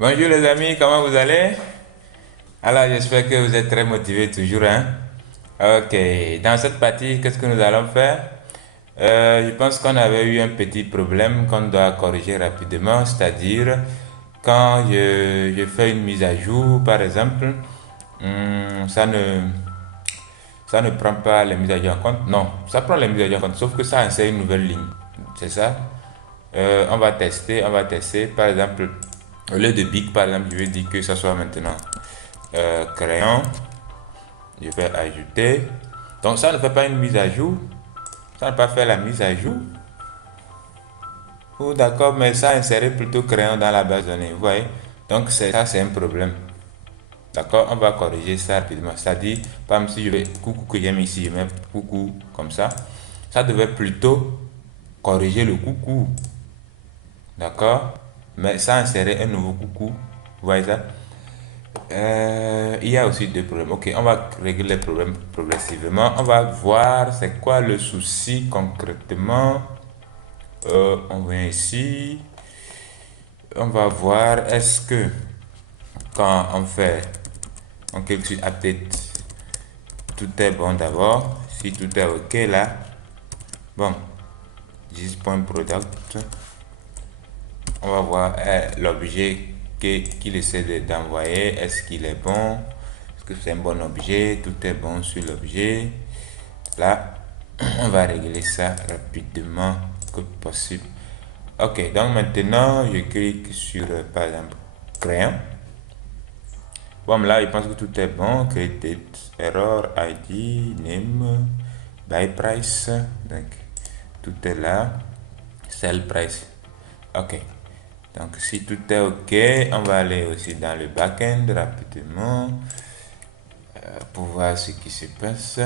Bonjour les amis, comment vous allez? Alors j'espère que vous êtes très motivés toujours, hein? Ok, dans cette partie, qu'est-ce que nous allons faire? Je pense qu'on avait eu un petit problème qu'on doit corriger rapidement, c'est-à-dire quand je fais une mise à jour, par exemple, ça ne prend pas les mises à jour en compte. Non, ça prend les mises à jour en compte, sauf que ça insère une nouvelle ligne. C'est ça? On va tester. Par exemple, au lieu de big, par exemple, je vais dire que ça soit maintenant crayon. Je vais ajouter. Donc ça ne fait pas une mise à jour. Ça ne va pas faire la mise à jour. Oh, d'accord, mais ça insérer plutôt crayon dans la base de données. Vous voyez? Donc ça, c'est un problème. D'accord, on va corriger ça rapidement. C'est-à-dire, par exemple, si je vais coucou que j'ai mis ici, je mets coucou comme ça. Ça devait plutôt corriger le coucou. D'accord? Mais ça insérer un nouveau coucou. Vous voyez ça? Il y a aussi deux problèmes. Ok, on va régler les problèmes progressivement. On va voir c'est quoi le souci concrètement. On vient ici. On va voir est-ce que quand on clique sur update, tout est bon d'abord. Si tout est ok là, bon, 10.product. On va voir l'objet qu'il essaie d'envoyer. Est-ce qu'il est bon? Est-ce que c'est un bon objet? Tout est bon sur l'objet. Là, on va régler ça rapidement que possible. Ok, donc maintenant, je clique sur, par exemple, crayon. Bon, là, je pense que tout est bon. Create error, ID, name, buy price. Donc, tout est là. Sell price. Ok. Donc, si tout est ok, on va aller aussi dans le backend rapidement pour voir ce qui se passe.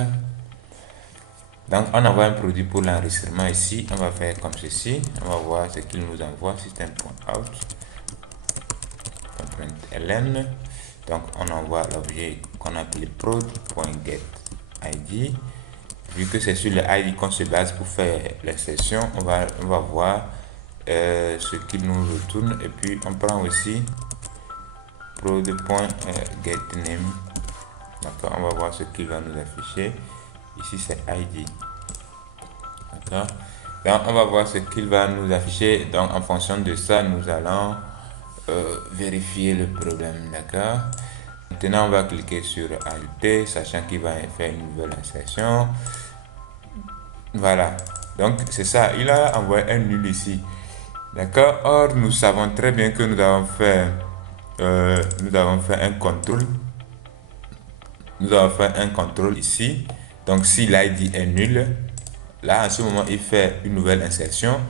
Donc, on envoie un produit pour l'enregistrement ici. On va faire comme ceci. On va voir ce qu'il nous envoie. System.out. .ln. Donc, on envoie l'objet qu'on appelle prod.getID. Vu que c'est sur le ID qu'on se base pour faire l'insertion, on va voir ce qu'il nous retourne. Et puis, on prend aussi prod.getName. D'accord, on va voir ce qu'il va nous afficher. Ici, c'est ID. D'accord. Donc, on va voir ce qu'il va nous afficher. Donc, en fonction de ça, nous allons vérifier le problème. D'accord. Maintenant, on va cliquer sur ajouter, sachant qu'il va faire une nouvelle insertion. Voilà. Donc, c'est ça. Il a envoyé un nul ici. D'accord. Or, nous savons très bien que nous avons fait un contrôle. Nous avons fait un contrôle ici. Donc, si l'ID est nul, là, en ce moment, il fait une nouvelle insertion.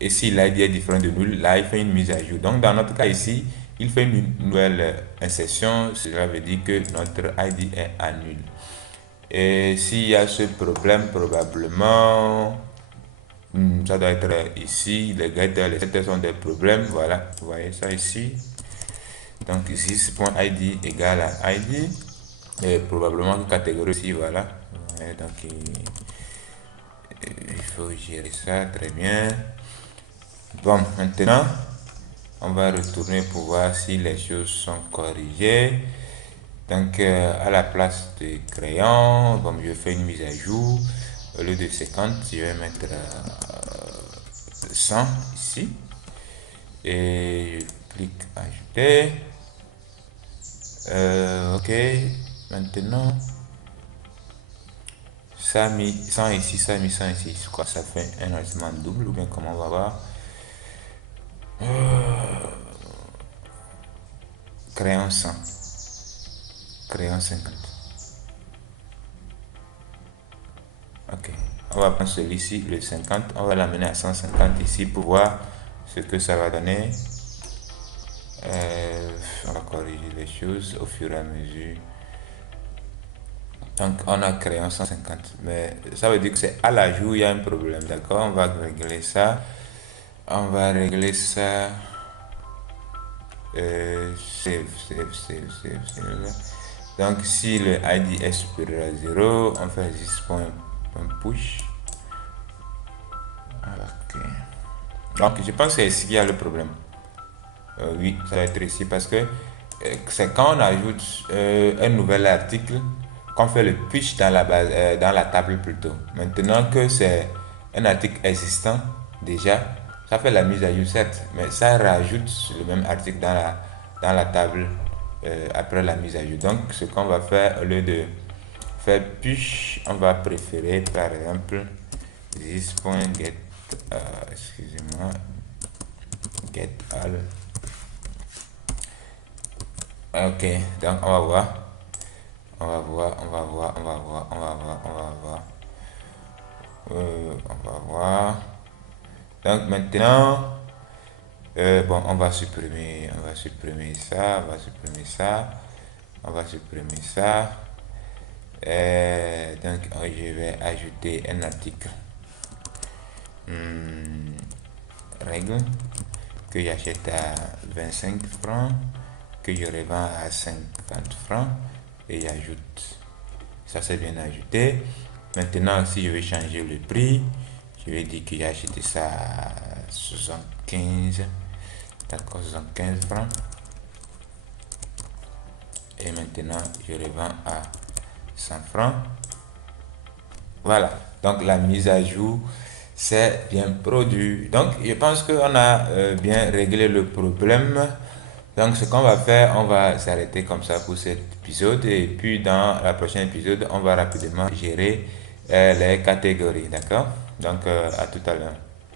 Et si l'ID est différent de nul, là, il fait une mise à jour. Donc, dans notre cas ici, il fait une nouvelle insertion. Cela veut dire que notre ID est à nul. Et s'il y a ce problème, probablement, ça doit être ici. Les getters, les setters sont des problèmes. Voilà, vous voyez ça ici. Donc, this.id égale à ID. Et probablement catégorie ici, voilà. Ouais, donc, il faut gérer ça très bien. Bon, maintenant, on va retourner pour voir si les choses sont corrigées. Donc, à la place de crayon, bon, je fais une mise à jour. Au lieu de 50, je vais mettre 100 ici. Et je clique ajouter. Ok, maintenant, ça a mis 100 ici, ça a mis 100 ici. Quoi, ça fait un enregistrement double ou bien comment on va voir? Crayon 100. Crayon 50. Ok. On va prendre celui-ci, le 50. On va l'amener à 150 ici pour voir ce que ça va donner. On va corriger les choses au fur et à mesure. Donc, on a crayon 150. Mais ça veut dire que c'est à la jour, il y a un problème. D'accord? On va régler ça. On va régler ça. Save. Donc, si le ID est supérieur à 0, on fait 10.push. Ok. Donc, je pense que c'est ici qu'il y a le problème. Oui, ça va être ici parce que c'est quand on ajoute un nouvel article qu'on fait le push dans la base, dans la table plutôt. Maintenant que c'est un article existant déjà, ça fait la mise à jour certes, mais ça rajoute le même article dans la table après la mise à jour. Donc ce qu'on va faire au lieu de faire push, on va préférer par exemple this.get, excusez-moi, get all. Ok, donc on va voir. On va voir, on va voir, on va voir, on va voir, on va voir. On va voir. Donc maintenant, bon, on va supprimer ça, on va supprimer ça, on va supprimer ça. Donc, je vais ajouter un article. Règle que j'achète à 25 francs, que je revends à 50 francs et j'ajoute. Ça c'est bien ajouté. Maintenant, si je vais changer le prix, je vais dire que j'ai acheté ça à 75, d'accord, 75 francs. Et maintenant, je revends à 100 francs. Voilà, donc la mise à jour, c'est bien produit. Donc, je pense qu'on a bien réglé le problème. Donc, ce qu'on va faire, on va s'arrêter comme ça pour cet épisode. Et puis, dans la prochaine épisode, on va rapidement gérer les catégories. D'accord? Donc, à tout à l'heure.